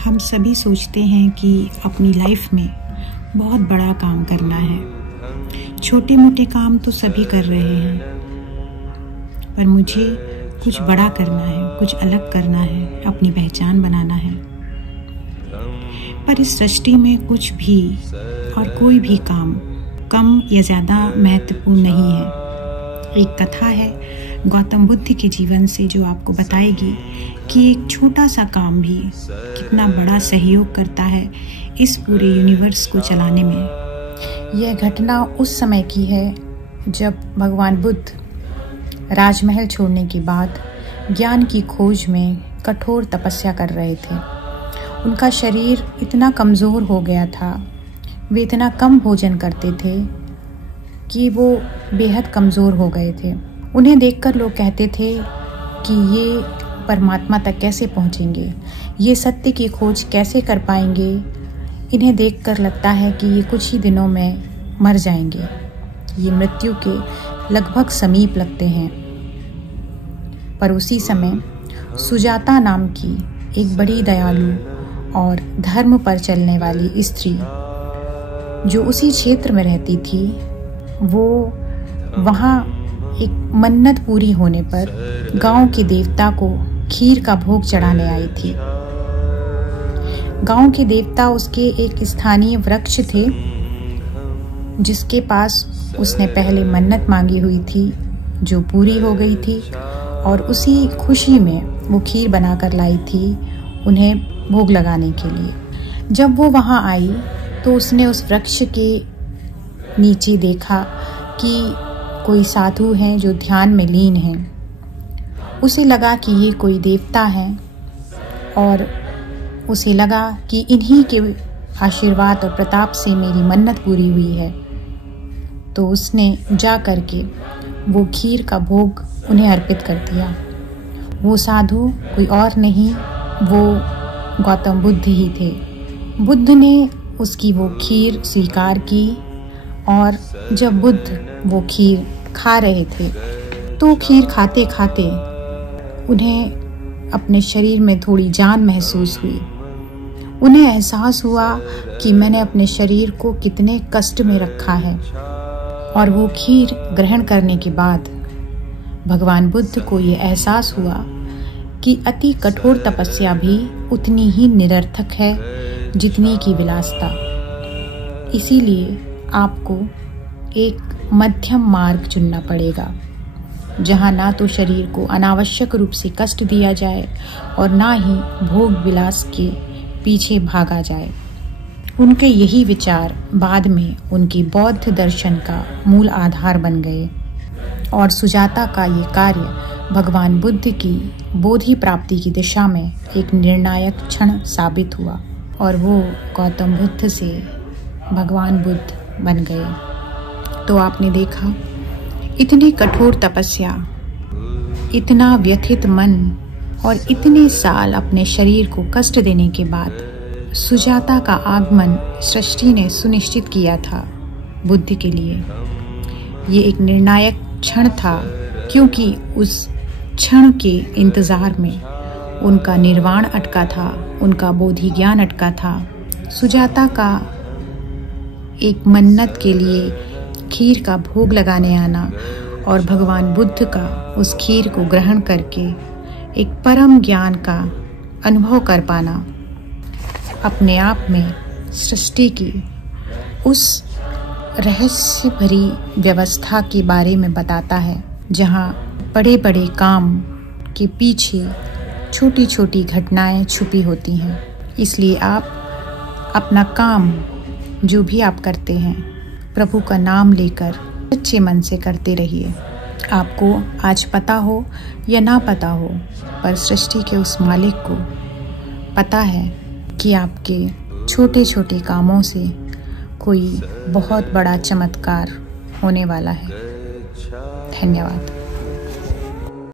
हम सभी सोचते हैं कि अपनी लाइफ में बहुत बड़ा काम करना है। छोटे मोटे काम तो सभी कर रहे हैं, पर मुझे कुछ बड़ा करना है, कुछ अलग करना है, अपनी पहचान बनाना है। पर इस सृष्टि में कुछ भी और कोई भी काम कम या ज़्यादा महत्वपूर्ण नहीं है। एक कथा है गौतम बुद्ध के जीवन से जो आपको बताएगी कि एक छोटा सा काम भी कितना बड़ा सहयोग करता है इस पूरे यूनिवर्स को चलाने में। यह घटना उस समय की है जब भगवान बुद्ध राजमहल छोड़ने के बाद ज्ञान की खोज में कठोर तपस्या कर रहे थे। उनका शरीर इतना कमज़ोर हो गया था, वे इतना कम भोजन करते थे कि वो बेहद कमज़ोर हो गए थे। उन्हें देखकर लोग कहते थे कि ये परमात्मा तक कैसे पहुँचेंगे, ये सत्य की खोज कैसे कर पाएंगे। इन्हें देखकर लगता है कि ये कुछ ही दिनों में मर जाएंगे, ये मृत्यु के लगभग समीप लगते हैं। पर उसी समय सुजाता नाम की एक बड़ी दयालु और धर्म पर चलने वाली स्त्री जो उसी क्षेत्र में रहती थी, वो वहाँ एक मन्नत पूरी होने पर गांव के देवता को खीर का भोग चढ़ाने आई थी। गांव के देवता उसके एक स्थानीय वृक्ष थे जिसके पास उसने पहले मन्नत मांगी हुई थी, जो पूरी हो गई थी, और उसी खुशी में वो खीर बनाकर लाई थी उन्हें भोग लगाने के लिए। जब वो वहाँ आई तो उसने उस वृक्ष के नीचे देखा कि कोई साधु हैं जो ध्यान में लीन हैं। उसे लगा कि ये कोई देवता हैं और उसे लगा कि इन्हीं के आशीर्वाद और प्रताप से मेरी मन्नत पूरी हुई है। तो उसने जा कर के वो खीर का भोग उन्हें अर्पित कर दिया। वो साधु कोई और नहीं, वो गौतम बुद्ध ही थे। बुद्ध ने उसकी वो खीर स्वीकार की, और जब बुद्ध वो खीर खा रहे थे तो खीर खाते खाते उन्हें अपने शरीर में थोड़ी जान महसूस हुई। उन्हें एहसास हुआ कि मैंने अपने शरीर को कितने कष्ट में रखा है। और वो खीर ग्रहण करने के बाद भगवान बुद्ध को ये एहसास हुआ कि अति कठोर तपस्या भी उतनी ही निरर्थक है जितनी की विलासिता। इसीलिए आपको एक मध्यम मार्ग चुनना पड़ेगा, जहाँ ना तो शरीर को अनावश्यक रूप से कष्ट दिया जाए और ना ही भोग विलास के पीछे भागा जाए। उनके यही विचार बाद में उनकी बौद्ध दर्शन का मूल आधार बन गए, और सुजाता का ये कार्य भगवान बुद्ध की बोधि प्राप्ति की दिशा में एक निर्णायक क्षण साबित हुआ, और वो गौतम बुद्ध से भगवान बुद्ध बन गए। तो आपने देखा, इतनी कठोर तपस्या, इतना व्यथित मन और इतने साल अपने शरीर को कष्ट देने के बाद सुजाता का आगमन सृष्टि ने सुनिश्चित किया था बुद्ध के लिए। ये एक निर्णायक क्षण था, क्योंकि उस क्षण के इंतजार में उनका निर्वाण अटका था, उनका बोधि ज्ञान अटका था। सुजाता का एक मन्नत के लिए खीर का भोग लगाने आना और भगवान बुद्ध का उस खीर को ग्रहण करके एक परम ज्ञान का अनुभव कर पाना अपने आप में सृष्टि की उस रहस्य भरी व्यवस्था के बारे में बताता है, जहाँ बड़े बड़े काम के पीछे छोटी छोटी घटनाएं छुपी होती हैं। इसलिए आप अपना काम जो भी आप करते हैं, प्रभु का नाम लेकर सच्चे मन से करते रहिए। आपको आज पता हो या ना पता हो, पर सृष्टि के उस मालिक को पता है कि आपके छोटे छोटे कामों से कोई बहुत बड़ा चमत्कार होने वाला है। धन्यवाद।